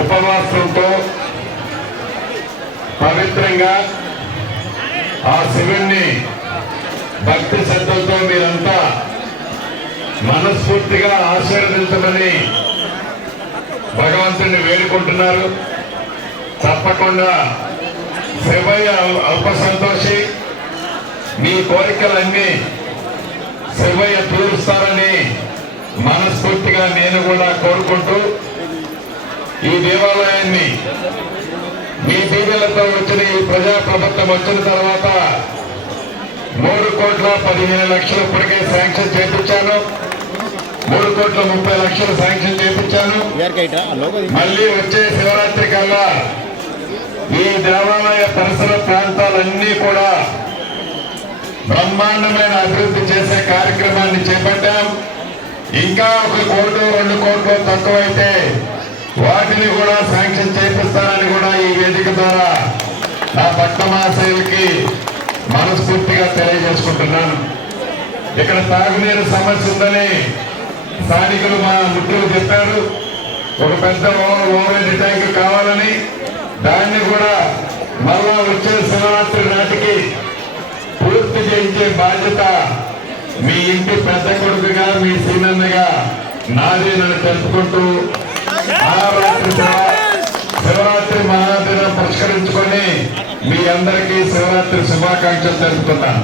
ఉపవాసంతో పవిత్రంగా ఆ శివుణ్ణి భక్తి శ్రద్ధలతో మీరంతా మనస్ఫూర్తిగా ఆశీర్వదించమని భగవంతుని వేడుకుంటున్నారు. తప్పకుండా శివయ్య అల్ప సంతోషి మీ కోరికలన్నీ శివయ్య తీరుస్తారని మనస్ఫూర్తిగా నేను కూడా కోరుకుంటూ ఈ దేవాలయాన్ని మీ దీవెలతో వచ్చిన ఈ ప్రజాప్రభుత్వం వచ్చిన తర్వాత మూడు కోట్ల పదిహేను లక్షలు ఇప్పటికే శాంక్షన్ చేపించాను. మూడు కోట్ల ముప్పై లక్షలు శాంక్షన్ చేపించాను. మళ్ళీ వచ్చే శివరాత్రి కల్లా ఈ దేవాలయ పరిసర ప్రాంతాలన్నీ కూడా బ్రహ్మాండమైన అభివృద్ధి చేసే కార్యక్రమాన్ని చేపట్టాం. ఇంకా ఒక కోటు రెండు కోట్లు తక్కువైతే వాటిని కూడా శాంక్షన్ చేపిస్తానని కూడా ఈ వేదిక ద్వారా నా పట్టమాశయులకి మనస్ఫూర్తిగా తెలియజేసుకుంటున్నాను. ఇక్కడ తాగునీరు సమస్య ఉందని స్థానికులు మా ముఖ్యులు చెప్పారు. ఒక పెద్ద ఓవరేజ్ ట్యాంక్ కావాలని. దాన్ని కూడా మళ్ళా వచ్చే శివరాత్రి నాటికి పూర్తి చేయించే బాధ్యత మీ ఇంటి పెద్ద కొడుకుగా మీ సీనన్నగా నాదేనని నన్ను మహారాత్రి పురస్కరించుకొని మీ అందరికీ శివరాత్రి శుభాకాంక్షలు తెలుపుతున్నాను